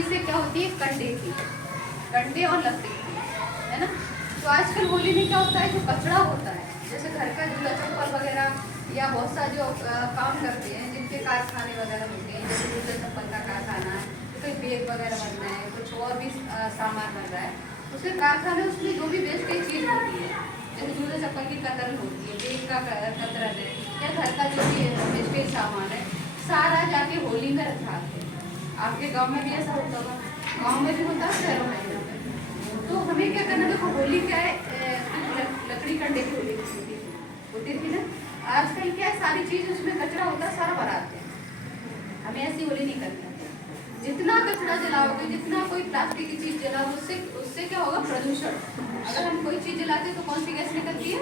चीज़ से क्या होती है, कंडे और लकड़ी की, है ना। तो आजकल होली में क्या होता है, जो कचरा होता है, जैसे घर का जूता चप्पल वगैरह या बहुत सा जो काम करते हैं जिनके कारखाने वगैरह होते हैं, जैसे जूता चप्पल का कारखाना है, कोई बैग वगैरह बन रहा है, कुछ और भी सामान बन रहा है, उसके कारखाने उसमें जो भी वेस्टेज चीज़ होती है, जैसे जूता चप्पल की कतरन होती है, बैग का कतरन है, या घर का जो भी वेस्टेज सामान है, सारा जाके होली में रखाते हैं। आपके गांव में भी ऐसा होता होगा, गांव में भी होता है, शहरों में भी होता है। तो हमें क्या करना, देखो होली क्या है, लकड़ी कंडे की होली होती थी ना। आजकल क्या है, सारी चीज उसमें कचरा होता है, सारा भराते हैं। हमें ऐसी होली नहीं करनी। जितना कचरा जलाओगे, जितना कोई प्लास्टिक की चीज जलाओगे, उससे उससे क्या होगा, प्रदूषण। अगर हम कोई चीज जलाते हैं तो कौन सी गैस निकलती है,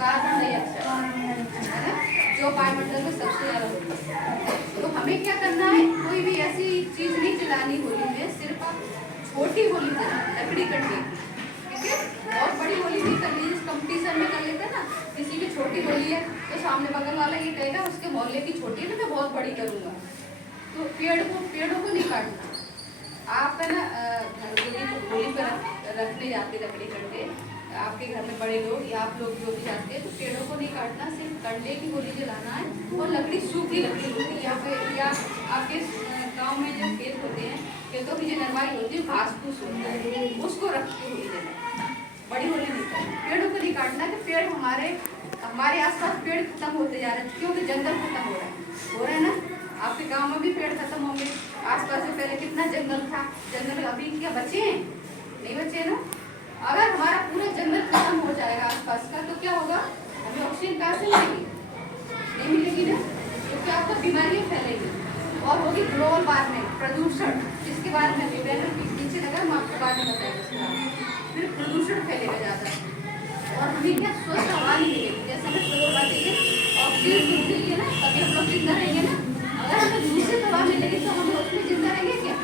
कार्बन डाइऑक्साइड, है ना, जो वायुमंडल में सबसे ज्यादा होती है। तो हमें क्या करना है, कोई भी ऐसी चीज नहीं जलानी होली में, सिर्फ आप छोटी होली जलाना, लकड़ी कंडे की, ठीक है। बहुत बड़ी होली नहीं करनी, जिस कंपटीशन में कर लेते हैं ना, किसी की छोटी होली है तो सामने बगल वाला ये कहेगा उसके मोहल्ले की छोटी है, मैं बहुत बड़ी करूंगा। तो पेड़ों को नहीं काटना। आप है ना होली पर रखने जाते लकड़ी कंडे, आपके घर में बड़े लोग या आप लोग जो भी जाते हैं, तो पेड़ों को नहीं काटना, सिर्फ कंडे की होली जलाना है। और लकड़ी, सूखी लकड़ी होती है, या आपके गांव में जो खेत होते हैं, खेतों की जो नरवाई होती है, घास फूस होता है, उसको रख के होली जलाना, बड़ी होली नहीं करनी। पेड़ों को नहीं काटना, कि पेड़ हमारे आसपास पेड़ खत्म होते जा रहे हैं, क्योंकि जंगल खत्म हो रहा है ना। आपके गांव में भी पेड़ खत्म होंगे, आसपास से पहले कितना जंगल था, जंगल अभी क्या बचे हैं, नहीं बचे ना। अगर हमारा पूरा जंगल खत्म हो जाएगा आसपास का, तो क्या होगा, हमें ऑक्सीजन कहाँ से मिलेगी, नहीं मिलेगी ना। तो क्या होगा, बीमारियां फैलेगी और होगी ग्लोबल वार्मिंग, प्रदूषण, जिसके बारे में पीछे लगा, हम आपको बाद में बताएंगे। फिर प्रदूषण फैलेगा ज्यादा, और हमें क्या स्वच्छ हवा नहीं मिलेगी। जैसे हमें स्वच्छ हवा चाहिए, ऑक्सीजन मिलती है ना, तभी हम लोग जिंदा रहेंगे ना। अगर हमें दूषित हवा मिलेगी तो हम उसमें जिंदा रहेंगे क्या।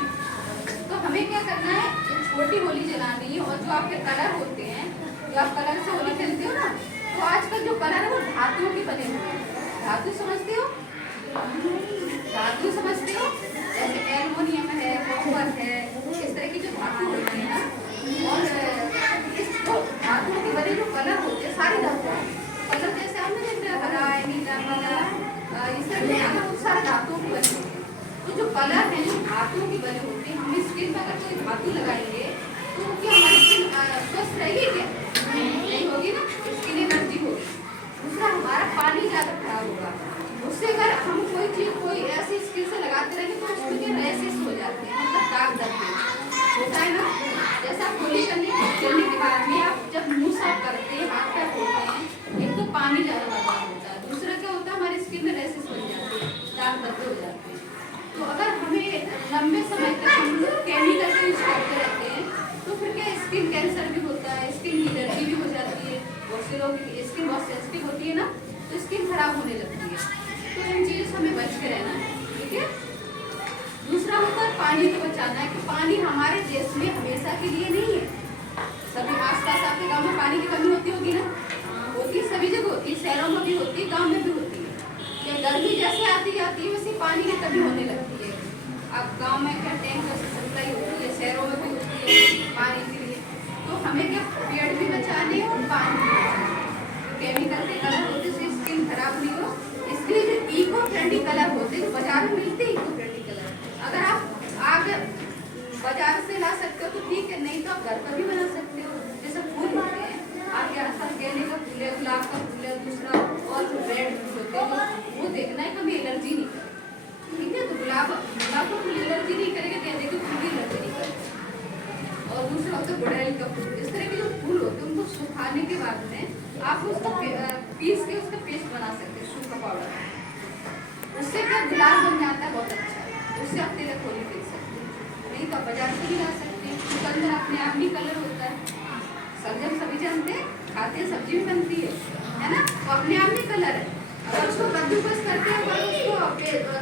तो हमें क्या करना है, जो छोटी होली जलानी है, और जो आपके कलर होते हैं, जो आप कलर से होली खेलते हो ना, तो आजकल जो कलर है वो धातुओं के बने हुए हैं। धातु समझते हो, धातु समझते हो, जैसे एल्युमिनियम है, कॉपर है, इस तरह की जो धातु होती है ना, और इस धातुओं के बने जो कलर होते हैं, सारे धातु कलर, जैसे हमने देखते हैं हरा है, नीला, इस तरह बहुत सारे धातुओं के बने होते हैं। तो जो कलर है, जो धातुओं के बने होते हैं, हम स्किन पर अगर कोई धातु लगाएंगे तो क्या हमारी स्किन स्वस्थ रहेगी क्या, नहीं होगी ना, स्किन एनर्जी होगी। दूसरा, हमारा पानी ज़्यादा खराब होगा उससे। अगर हम कोई चीज़ कोई ऐसी स्किन से लगाते रहेंगे तो उसमें क्या रैशेस हो जाते हैं, मतलब दाग धब्बे होता है ना। जैसे आप होली खेलने के बाद में आप जब मुँह साफ करते हैं, हाथ पैर धोते हैं, एक तो पानी ज़्यादा बर्बाद होता है, दूसरा क्या होता है, हमारी स्किन में रैशेस हो जाते हैं, दाग धब्बे हो जाते हैं। तो अगर हमें लंबे समय तक हम लोग केमिकल का यूज करते रहते हैं, तो फिर क्या स्किन कैंसर भी होता है, स्किन की एलर्जी भी हो जाती है, बहुत से लोग की स्किन बहुत सेंसिटिव होती है ना, तो स्किन खराब होने लगती है। तो इन चीज़ों से हमें बच के रहना है, ठीक है। दूसरा होता है पानी को बचाना है, कि पानी हमारे देश में हमेशा के लिए नहीं है। सभी आसपास आपके गाँव में पानी की कमी होती होगी ना, होती, सभी जगह होती, शहरों में भी होती, गाँव में भी होती है। गर्मी जैसे आती है वैसे पानी की कमी होने लगती है। अब गांव में क्या टैंक का सप्लाई होती है, शहरों में भी होती है पानी के लिए। तो हमें क्या पेड़ भी बचाने और पानी भी बचाने। केमिकल के कलर होते से स्किन खराब नहीं हो, इसलिए जो इको फ्रेंडली कलर होते हैं, बाजार में मिलते हैं इको फ्रेंडली कलर, अगर आप बाजार से ला सकते हो तो ठीक है, नहीं तो आप घर पर भी बना सकते हो। जैसे फूल होते हैं आपके आसपास, गेंदे का फूल है, गुलाब का फूल है, दूसरा और रेड फूल होते हैं, वो देखना है कभी एलर्जी नहीं करे, ठीक है। तो गुलाब का फूल एलर्जी नहीं करेगा, गेंदे के फूल की एलर्जी नहीं करेगा। और दूसरा होता है गुड़हल का फूल। इस तरह के जो फूल होते हैं उनको सुखाने के बाद में आप उसको पीस के उसका पेस्ट बना सकते हैं, सूखा पाउडर, उससे क्या गुलाब बन जाता है, बहुत अच्छा, उससे आप तिलक होली खेल सकते हैं। नहीं तो बाजार से भी ला सकते हैं, उसके अंदर अपने आप ही कलर होता है, सब्जी सभी जानते हैं, खाते हैं, सब्जी भी बनती है ना, तो अपने आप में कलर है। अगर उसको कद्दूकस करते हैं, अगर उसको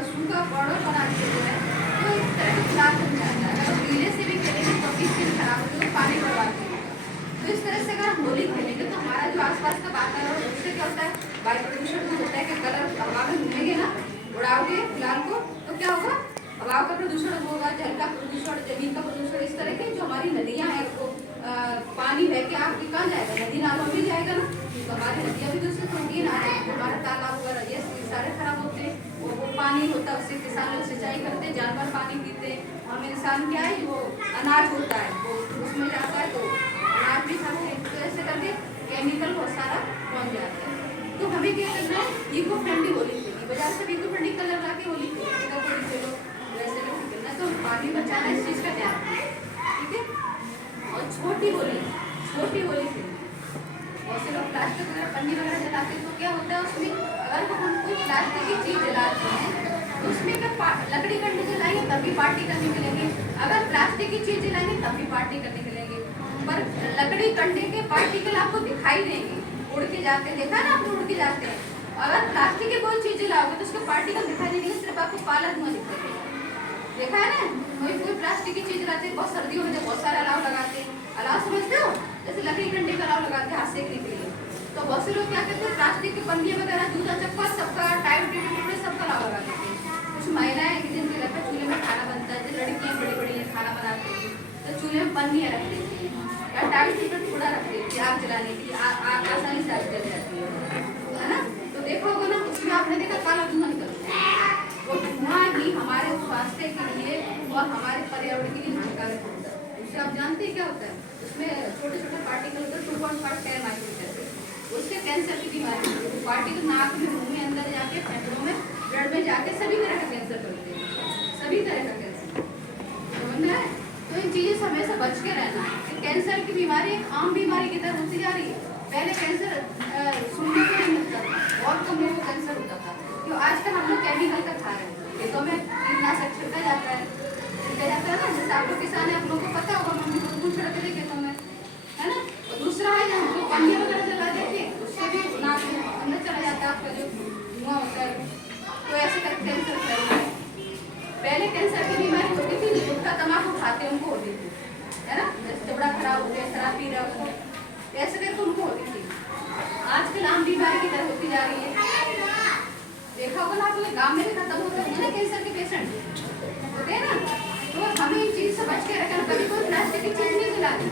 सूखा पाउडर बना के जो है, तो इस तरह का गुलाब बन जाता है। अगर गीले से भी खेलेंगे तो अपनी स्किन खराब होगी, तो पानी बर्बाद नहीं होगा। तो इस तरह से अगर हम होली खेलेंगे तो हमारा जो आसपास का वातावरण, उससे क्या होता है, वायु प्रदूषण भी होता है, कि कलर हवा में घूमेंगे ना, उड़ाओगे गुलाल को, तो क्या होगा, हवा का प्रदूषण होगा, जल का होता है उससे किसान लोग सिंचाई करते, जानवर पानी पीते, हम इंसान क्या है वो अनाज होता है वो उसमें जाता है तो अनाज भी खाते हैं। तो ऐसे करके केमिकल बहुत सारा पहुँच जाता है। तो हमें क्या करना है, इको फ्रेंडली होली खेलनी, बाजार से इको फ्रेंडली कलर ला के होली खेलो, वैसे नहीं खेलना। तो पानी बचाना इस चीज़ का ध्यान रखना, ठीक है। और छोटी होली खेलनी। बहुत से लोग प्लास्टिक वगैरह पन्नी वगैरह जलाते हैं तो क्या होता है उसमें, अगर हम कोई प्लास्टिक की चीज़ जलाते हैं तो उसमें क्या लकड़ी कंडे जलाएंगे तब भी पार्टिकल निकलेंगे, अगर प्लास्टिक की चीज़ जलाएंगे तब भी पार्टिकल निकलेंगे। पर लकड़ी कंडे के पार्टिकल आपको दिखाई देंगे, उड़ के जाते, देखा ना आप उड़ के जाते हैं। अगर प्लास्टिक की कोई चीज़ जलाओगे तो उसके पार्टिकल दिखाई नहीं देंगे, सिर्फ आपको काला धुआं दिखेगा। देखा है ना, कोई प्लास्टिक की चीज़ जलाते हैं, बहुत सर्दियों में बहुत सारे अलाव लगाते हैं, अलाव समझते हो, जैसे लकड़ी कंडे का अलाव लगाते हैं हाथ सेकने के लिए। तो बहुत से लोग क्या करते हैं, प्लास्टिक की पन्नी वगैरह, जूता चप्पल सबका, टाइट सबका अलाव लगा देते हैं। कुछ महिलाएं कि जिनके घर पर चूल्हे में खाना बनता है, जो लड़कियाँ बड़ी बड़ी खाना बनाती हैं तो चूल्हे में पन्नियाँ रख देती हैं या टाइट पर थोड़ा रख देती है आग जलाने के लिए, आसानी से आग जल जाती है ना। तो देखो होगा ना, उसमें आपने देखा काला धुआं निकलता है, वो धुआं ही हमारे स्वास्थ्य के लिए और हमारे पर्यावरण के लिए हानिकारक होता है। उससे आप जानते हैं क्या होता है, उसमें छोटे छोटे पार्टिकल होते हैं, 2.5 माइक्रोमीटर, उससे कैंसर की बीमारी होती है। पार्टिकल नाक में, मुंह में, अंदर जाके, फेफड़ों में, ब्लड में जाके सभी तरह का कैंसर करते हैं, सभी तरह का कैंसर, समझ में आए। तो इन चीज़ों से हमेशा बच के रहना है। कैंसर की बीमारी एक आम बीमारी की तरह होती जा रही है। पहले कैंसर सुनने को नहीं मिलता था, बहुत कम लोगों को कैंसर होता था, क्यों आजकल हम लोग केमिकल का खा रहे हैं, खेतों में कीटनाशक छिड़का जाता है ना, जैसे आप लोग किसान है, आप लोगों को पता होगा, मम्मी को खून छिड़कते थे खेतों में, है ना। और दूसरा है ना, जो पन्नियाँ वगैरह जला देते हैं उससे भी नाक में अंदर चला जाता है आपका जो धुआं होता है, तो ऐसे करके कैंसर फैल रहा है। पहले कैंसर की बीमारी होती थी, गुटखा तम्बाकू खाते उनको होती थी, है ना, जैसे जबड़ा खराब हो गया, शराब पी रहा हो, ऐसे करके उनको होती थी। आजकल आम बीमारी की तरह होती जा रही है। देखा होगा ना आप लोग, गाँव में भी खत्म होते होंगे ना कैंसर के पेशेंट, होते हैं ना। तो हमें इन चीज़ से बच के रखना, कभी कोई प्लास्टिक की चीज़ नहीं जलानी,